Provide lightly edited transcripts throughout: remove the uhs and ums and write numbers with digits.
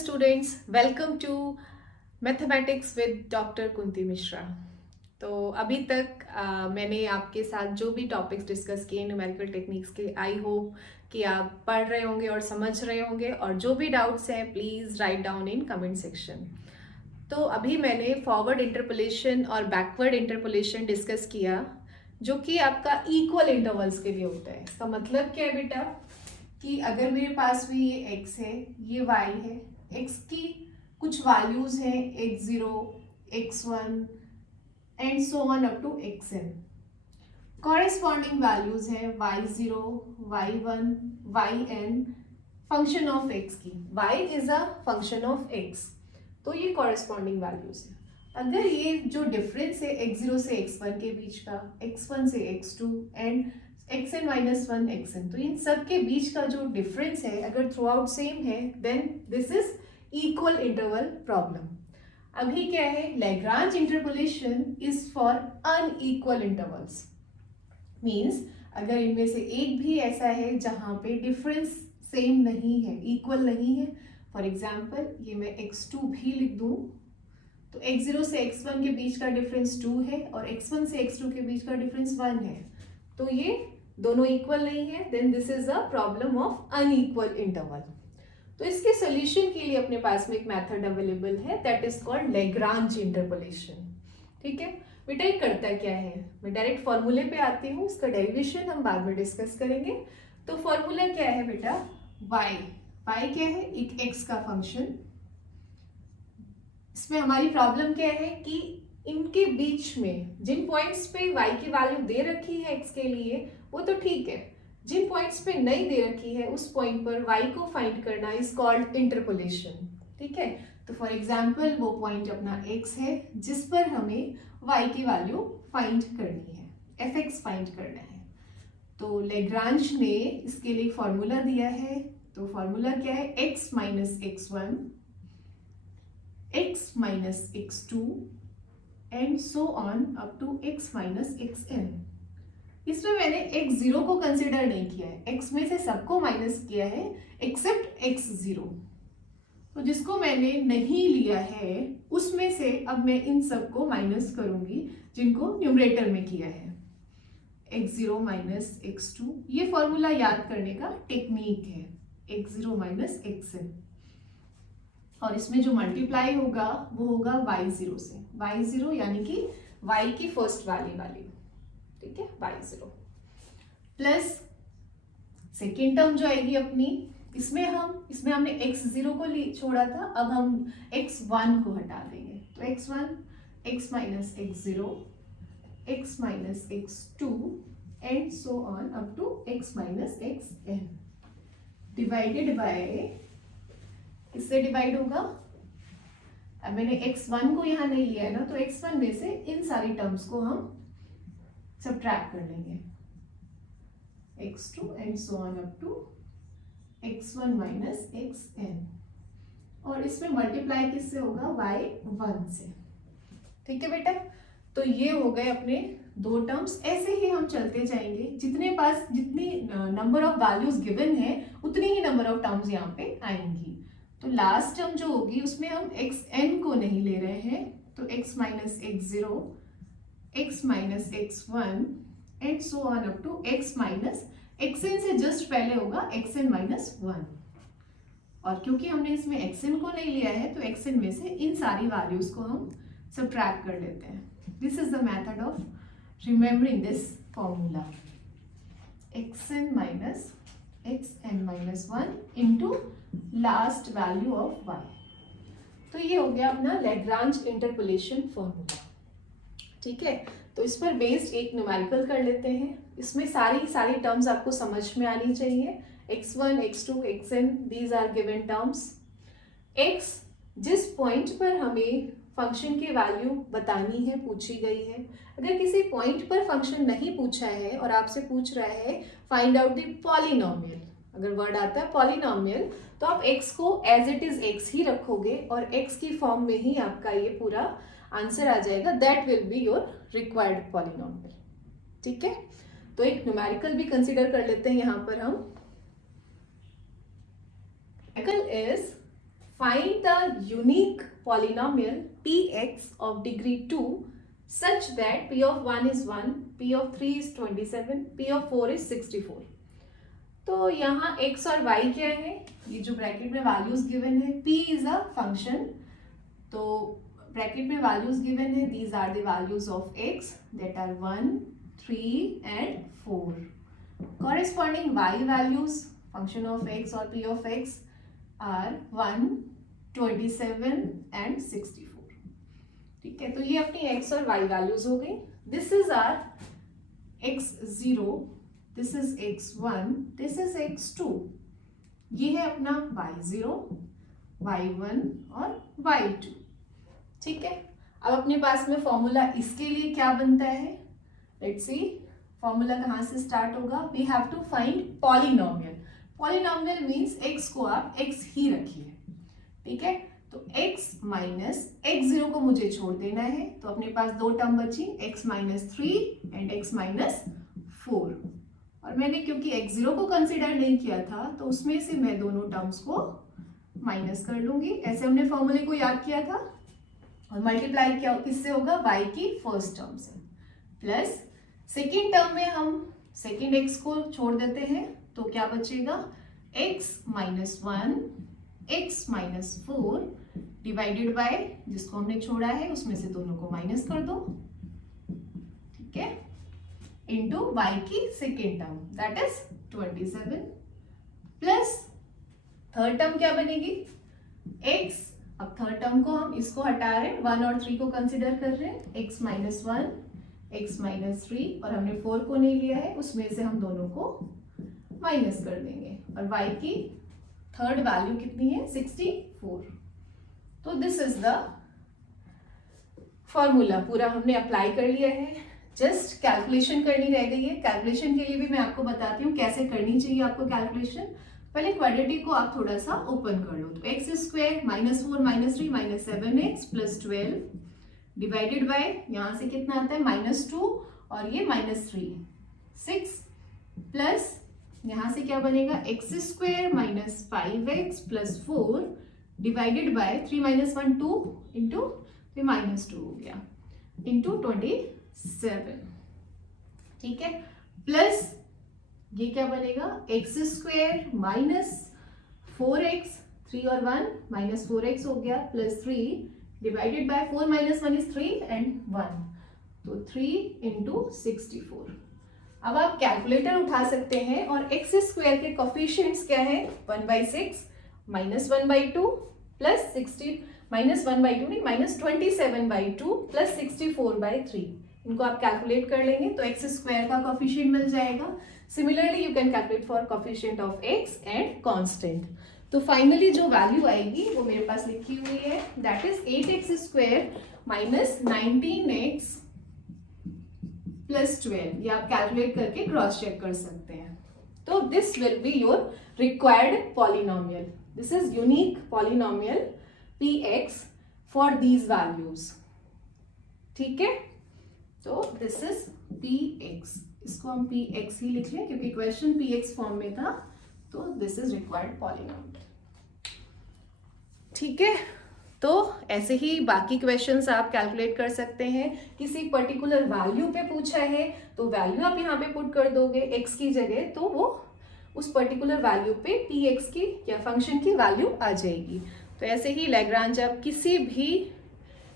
students, welcome to mathematics with doctor Kunti Mishra. तो अभी तक मैंने आपके साथ जो भी टॉपिक्स डिस्कस किए न्यूमेरिकल टेक्निक्स के, आई होप कि आप पढ़ रहे होंगे और समझ रहे होंगे, और जो भी डाउट्स हैं please write down in comment section. तो अभी मैंने फॉरवर्ड इंटरपोलेशन और बैकवर्ड इंटरपोलेशन डिस्कस किया, जो कि आपका इक्वल इंटरवल्स के लिए होता है। इसका मतलब क्या है बेटा, कि अगर मेरे पास में ये x है, ये y है, x की कुछ वैल्यूज हैं x0, x1 and so on up to xn। Corresponding values हैं y0, y1, yn function of x की। y is a function of x, तो ये कॉरेस्पॉन्डिंग वैल्यूज है। अगर ये जो डिफरेंस है x0 से x1 के बीच का, x1 से x2 and xn minus 1 xn, तो इन सब के बीच का जो डिफरेंस है अगर थ्रू आउट सेम है, then this is equal interval problem. अभी क्या है, Lagrange interpolation is for unequal intervals. Means अगर इनमें से एक भी ऐसा है जहां पे डिफरेंस सेम नहीं है, इक्वल नहीं है, फॉर एग्जाम्पल ये मैं x2 भी लिख दूं, तो x0 से x1 के बीच का डिफरेंस 2 है और x1 से x2 के बीच का डिफरेंस 1 है, तो ये दोनों इक्वल नहीं है, then this is a problem of unequal interval. तो इसके सॉल्यूशन के लिए अपने पास में एक मेथड अवेलेबल है, that is called Lagrange interpolation. ठीक है बेटा, ये करता क्या है, मैं डायरेक्ट फॉर्मूले पे आती हूँ, इसका डेरिवेशन हम बाद में डिस्कस करेंगे। तो फॉर्मूला क्या है बेटा, y क्या है, एक x का फंक्शन। इसमें हमारी प्रॉब्लम क्या है कि इनके बीच में जिन पॉइंट्स पे y की वैल्यू दे रखी है x के लिए वो तो ठीक है, जिन पॉइंट्स पे नहीं दे रखी है उस पॉइंट पर y को फाइंड करना इज कॉल्ड इंटरपोलेशन। ठीक है, तो फॉर एग्जांपल वो पॉइंट अपना x है जिस पर हमें y की वैल्यू फाइंड करनी है, fx फाइंड करना है। तो लैग्रांज ने इसके लिए फॉर्मूला दिया है, तो फॉर्मूला क्या है, x minus x1, x minus x2 and so on up to x minus xn। इसमें मैंने x0 को कंसिडर नहीं किया है, x में से सबको माइनस किया है एक्सेप्ट x0। तो जिसको मैंने नहीं लिया है उसमें से अब मैं इन सबको माइनस करूंगी जिनको न्यूमरेटर में किया है, x0 माइनस x2। ये फॉर्मूला याद करने का टेक्निक है, x0 माइनस xn, और इसमें जो मल्टीप्लाई होगा वो होगा y0 से, y0 यानी कि y की फर्स्ट वाली, ठीक है, y0 प्लस सेकेंड टर्म जो आएगी अपनी, इसमें हमने x0 को छोड़ा था, अब हम x1 को हटा देंगे, तो x1 x minus x0, x minus x2 and so on up to x minus xn divided by, किससे डिवाइड होगा, अब मैंने x1 को यहाँ नहीं लिया है ना, तो x1 में से इन सारी टर्म्स को हम सब्ट्रैक्ट कर लेंगे, x2 and so on up to x1 minus xn, और इसमें मल्टीप्लाई किससे होगा, y1 से। ठीक है बेटा, तो ये हो गए अपने दो टर्म्स। ऐसे ही हम चलते जाएंगे, जितनी नंबर ऑफ वैल्यूज गिवन है उतनी ही नंबर ऑफ टर्म्स यहाँ पे आएंगी। तो लास्ट टर्म जो होगी उसमें हम xn को नहीं ले रहे हैं, तो x minus x0, x minus x1 and so on up to x minus xn से जस्ट पहले होगा xn माइनस 1, और क्योंकि हमने इसमें xn को नहीं लिया है तो xn में से इन सारी वैल्यूज को हम सब्ट्रैक्ट कर लेते हैं। This is the method of remembering this formula, xn minus xn minus 1 into last value of y। तो ये हो गया अपना लैग्रांज इंटरपोलेशन फॉर्मूला। ठीक है, तो इस पर बेस्ड एक न्यूमेरिकल कर लेते हैं। इसमें सारी टर्म्स आपको समझ में आनी चाहिए, x1 x2 xn, these are given terms. x जिस पॉइंट पर हमें फंक्शन की वैल्यू बतानी है, पूछी गई है। अगर किसी पॉइंट पर फंक्शन नहीं पूछा है और आपसे पूछ रहा है फाइंड आउट द पॉलिनोमियल, अगर वर्ड आता है पॉलिनोमियल, तो आप x को एज इट इज x ही रखोगे और x की फॉर्म में ही आपका ये पूरा आंसर आ जाएगा, that will be your required polynomial. ठीक है, तो एक न्यूमेरिकल भी कंसीडर कर लेते हैं यहाँ पर हम। Nickel is find the unique polynomial px of degree 2 such that p of 1 is 1, p of 3 is 27, p of 4 is 64. तो यहाँ x और y क्या है, ये जो ब्रैकेट में वैल्यूज गिवन है, p इज अ फंक्शन, तो ब्रैकेट में वैल्यूज गिवन है, these are the values of x that are 1, 3 and 4. Corresponding y values function of x or p of x are 1, 27 and 64. ठीक है, तो ये अपनी x और y वैल्यूज हो गई. This is are x0, this is x1, this is x2. ये है अपना y0, y1 और y2. ठीक है, अब अपने पास में फॉर्मूला इसके लिए क्या बनता है, लेट्स सी. फॉर्मूला कहाँ से स्टार्ट होगा, we have to find polynomial. Polynomial means x को आप x ही रखिए. ठीक है, तो x माइनस x0 को मुझे छोड़ देना है, तो अपने पास दो टर्म बची, x minus 3 and x minus 4. और मैंने क्योंकि x0 को कंसिडर नहीं किया था, तो उसमें से मैं दोनों टर्म्स को माइनस कर लूंगी. ऐसे हमने फॉर्मूले को याद किया था. और मल्टीप्लाई क्या किससे होगा, y की फर्स्ट टर्म से, प्लस सेकेंड टर्म में हम सेकेंड x को छोड़ देते हैं, तो क्या बचेगा, x minus 1, x minus 4 divided by जिसको हमने छोड़ा है उसमें से दोनों को माइनस कर दो. ठीक है, इंटू y की second term that is 27, plus third term क्या बनेगी, x. अब थर्ड टर्म को हम इसको हटा रहे हैं, 1 और 3 को कंसिडर कर रहे हैं, x माइनस 1, x माइनस 3 और हमने 4 को नहीं लिया है, उसमें से हम दोनों को माइनस कर देंगे. और y की थर्ड वैल्यू कितनी है, 64. तो दिस इज द फॉर्मूला. पूरा हमने अप्लाई कर लिया है, जस्ट कैलकुलेशन करनी रह गई है. कैलकुलेशन के लिए भी मैं आपको बताती हूँ कैसे करनी चाहिए आपको कैलकुलेशन. पहले क्वाड्रेटिक को आप थोड़ा सा ओपन कर लो, तो x square minus 4 minus 3 minus 7x plus 12 divided by यहाँ से कितना आता है, माइनस 2 और ये माइनस 3, 6 प्लस यहाँ से क्या बनेगा, x square minus 5x plus 4 divided by 3 minus 1 2 into फिर माइनस 2 हो गया इंटू 27. ठीक है, प्लस ये क्या बनेगा, एक्स स्क्वायर माइनस 4x, 3 और 1 माइनस 4x हो गया plus 3 divided by 4 minus 1 is 3 and 1, तो 3 इंटू 64. अब आप कैलकुलेटर उठा सकते हैं और एक्स स्क्वायर के कोफिशिएंट्स क्या है, 1/6 माइनस 1/2 प्लस 60 माइनस 1/2 नहीं माइनस 27/2 प्लस 64/3. इनको आप कैलकुलेट कर लेंगे तो एक्स स्क्वायर का कोफिशिएंट मिल जाएगा. Similarly you can calculate for coefficient of x and constant. तो फाइनली जो वैल्यू आएगी वो मेरे पास लिखी हुई है, that is 8x square minus 19x plus 12. ये आप कैलकुलेट करके क्रॉस चेक कर सकते हैं. तो this will be your required polynomial. This is unique polynomial px for these values. ठीक है, तो दिस इज px. इसको हम px ही लिख लें क्योंकि क्वेश्चन px फॉर्म में था, तो दिस इज रिक्वायर्ड पॉलिनोमियल. ठीक है, तो ऐसे ही बाकी क्वेश्चंस आप कैलकुलेट कर सकते हैं. किसी पर्टिकुलर वैल्यू पे पूछा है तो वैल्यू आप यहाँ पे पुट कर दोगे x की जगह, तो वो उस पर्टिकुलर वैल्यू पे px की या फंक्शन की वैल्यू आ जाएगी. तो ऐसे ही लैग्रांज आप किसी भी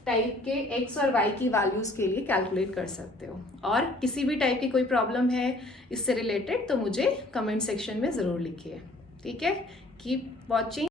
टाइप के x और y की वैल्यूज के लिए कैलकुलेट कर सकते हो. और किसी भी टाइप की कोई प्रॉब्लम है इससे रिलेटेड तो मुझे कमेंट सेक्शन में ज़रूर लिखिए. ठीक है, कीप वॉचिंग.